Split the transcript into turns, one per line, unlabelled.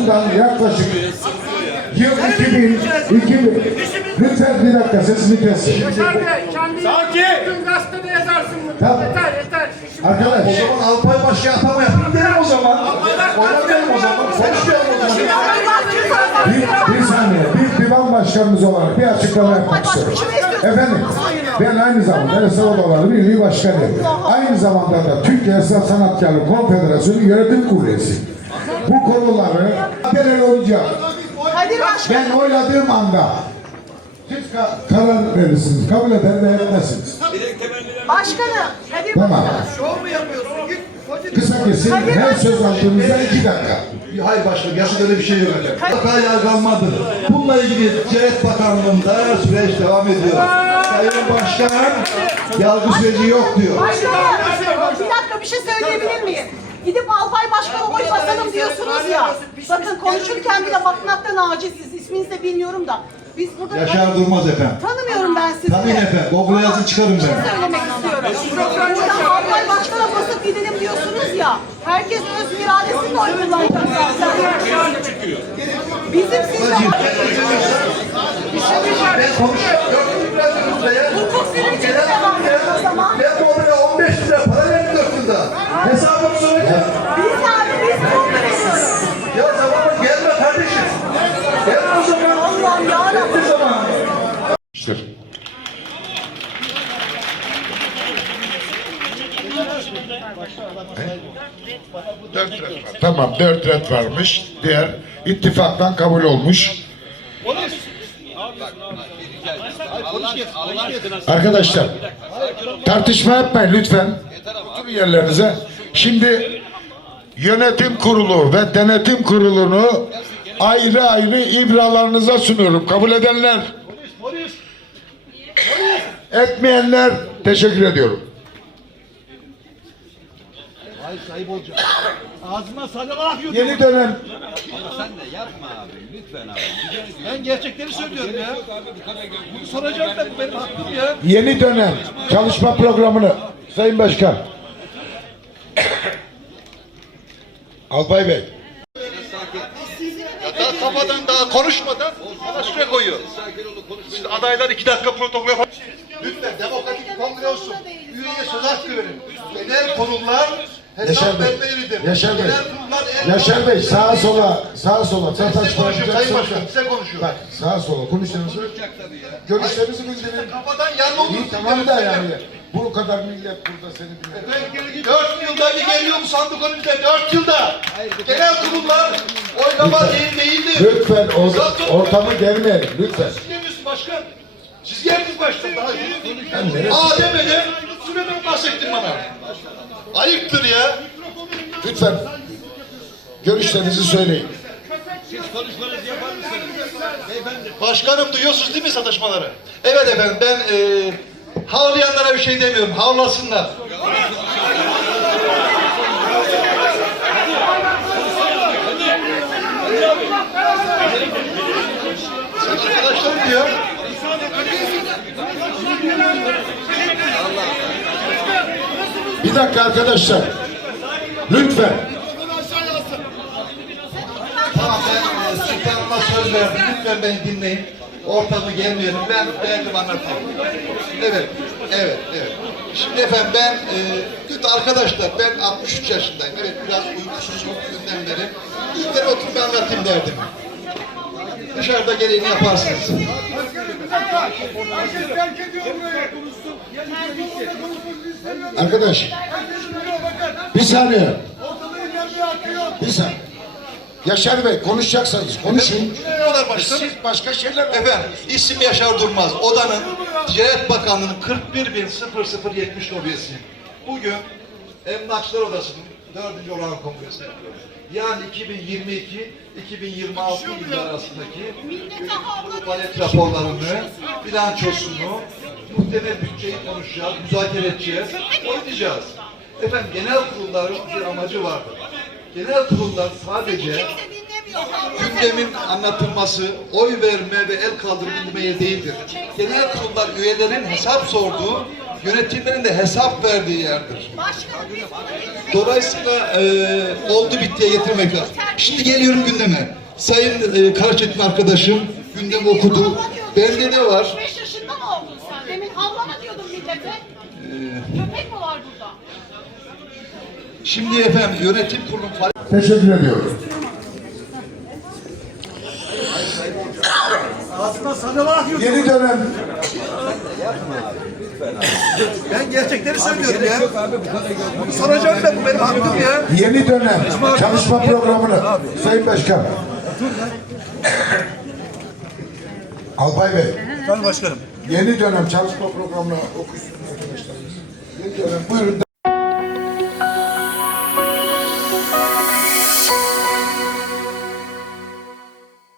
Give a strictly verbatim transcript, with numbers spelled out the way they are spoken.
bundan yaklaşık yıl iki bin, iki bin. Lütfen bir dakika sesini kes.
Yaşar Bey, kendi
Sakin.
gazetede yazarsın bunu.
Tamam.
Yeter, yeter.
Arkadaş.
O zaman Alpay Başkan yapamayalım. Gidelim o zaman. Oynayalım o zaman. Konuşmayalım o zaman.
Bir, bir saniye, bir divan başkanımız olarak bir açıklama yapmak istiyorum. Efendim, ben aynı zamanda Esnaf Odaları Birliği Başkanıyım. Aynı zamanda da Türkiye Esnaf Sanatkarlığı Konfederasyonu Yönetim Kurulu üyesiyim. Bu konuları genel olacak. Ben oyladığım anda siz ka karar verirsiniz, kabul eder ve etmezsiniz.
Başkanım, Kadir
Tamam.
Şov mu yapıyorsun? Git.
Kısa kesin, her söz aldığımızda iki dakika.
Hayır başkanım, yaşı öyle bir şey yok efendim. Mutlaka yargılanmadı. Bununla ilgili Ticaret Bakanlığı'nda süreç devam ediyor. Sayın Başkan, yargı süreci yok diyor.
Başkanım, bir dakika bir şey söyleyebilir miyim? Gidip Alpay Başkan'a oy basalım diyorsunuz ya. Bakın konuşurken bile bakmaktan aciziz. İsminizi de bilmiyorum da. Biz burada
Yaşar Durmaz efendim.
tanımıyorum ben sizi.
Tanıyın efendim. Google'a yazın çıkarım
Bir şey
ben.
söylemek istiyorum. Burada Alpay Başkan'a basıp gidelim diyorsunuz ya. Herkes öz iradesiyle oy kullanacak zaten. Bizim sizden...
Ben konuşuyorum.
Hukuk süreci devam ediyor o zaman.
Ben bu oraya on beş lira para verdim dört yılda. Hesabını soracağım.
Biz abi biz bunu veriyoruz.
Ya zamanı gelme kardeşim. Gel o zaman.
Allah'ım yarabbim.
Ne zaman?
Dört red var. Tamam, dört red varmış. Diğer ittifaktan kabul olmuş. Arkadaşlar, tartışma yapmayın lütfen. Oturun yerlerinize. Şimdi yönetim kurulu ve denetim kurulunu ayrı ayrı ibralarınıza sunuyorum. Kabul edenler, etmeyenler teşekkür ediyorum.
Ağzıma salyalar yiyor.
Yeni dönem
Sen de yapma abi, lütfen abi.
Ben gerçekleri söylüyorum ya. Bunu soracağım ben, bu benim hakkım ya.
Yeni dönem çalışma programını Sayın Başkan. Alpay Bey.
Daha kafadan daha konuşmadan bana süre koyuyor. İşte adaylar iki dakika protokol yapar. Lütfen demokratik kongre olsun. Üyeye söz hakkı verin. Genel kurullar
Yaşar
hesap
Bey.
vermelidir.
Yaşar Bey.
Genel kurullar el-
Yaşar Bey sağa sola sağa sola
Size
tartışma
konuşuyor Sayın
yapacaksınız.
Başkanım, size konuşuyor.
Bak sağa sola konuşuyorsunuz. Görüşlerinizi bildirin.
Kafadan yanlı olursun.
İyi tamam da yani. Bu kadar millet burada seni dinliyor.
Dört yılda bir geliyor bu sandık önümüzde. Dört yılda. Genel kurullar oylama değil değildir.
Lütfen or
Zaten-
ortamı gelmeyelim lütfen.
Siz demiyorsun başkan. Siz geldiniz baştan daha iyi.
Ben neresi-
Aa demeden süreden bahsettin bana. Ayıptır ya.
Lütfen görüşlerinizi söyleyin.
Başkanım duyuyorsunuz değil mi sataşmaları? Evet efendim ben e, havlayanlara bir şey demiyorum. Havlasınlar. Arkadaşlarım diyor.
Bir dakika arkadaşlar. Lütfen.
Tamam ben e, sultanıma söz verdim. Lütfen beni dinleyin. Ortamı gelmeyelim. Ben beğendim anlatayım. Evet, evet, evet. Şimdi efendim ben, e, lütfen arkadaşlar ben altmış üç yaşındayım. Evet biraz uykusuzluk yüzünden beri. Lütfen oturup ben anlatayım derdim. Dışarıda gereğini yaparsınız.
Arkadaş. Bir saniye. Bir saniye. Yaşar Bey konuşacaksanız konuşun.
Diyorlar başkanım.
Siz başka şeyler
Efendim isim Yaşar Durmaz. Odanın Ticaret Bakanlığı'nın kırk bir bin sıfır sıfır yetmiş lobiyesiyim. Bugün Emlakçılar Odası'nın dördüncü olağan kongresini yapıyoruz. Yani iki bin yirmi iki iki bin yirmi altı yılları arasındaki palet raporlarını, bilançosunu, muhtemel bütçeyi konuşacağız, müzakere edeceğiz, oynayacağız. Efendim genel kurulların bir amacı vardır. Genel kurullar sadece gündemin anlatılması, oy verme ve el kaldırıp indirmeye değildir. Genel kurullar üyelerin hesap sorduğu yönetimlerin de hesap verdiği yerdir. Dolayısıyla e, oldu bittiye getirmek lazım. Şimdi geliyorum gündeme. Sayın e, Karaçetin arkadaşım gündemi okudu. Bende de var.
beş yaşında mı oldun sen? Demin avlama diyordun millete. Köpek mi var burada?
Şimdi efendim yönetim kurulu
Teşekkür ediyorum. Yeni dönem
Ben gerçekleri söylüyorum ya. Bunu soracağım ben, bu benim hakkım ya.
yeni dönem çalışma programını Sayın Başkan. Alpay Bey,
Ben başkanım.
yeni dönem çalışma programını okuyorsunuz arkadaşlar. Yeni dönem buyurun.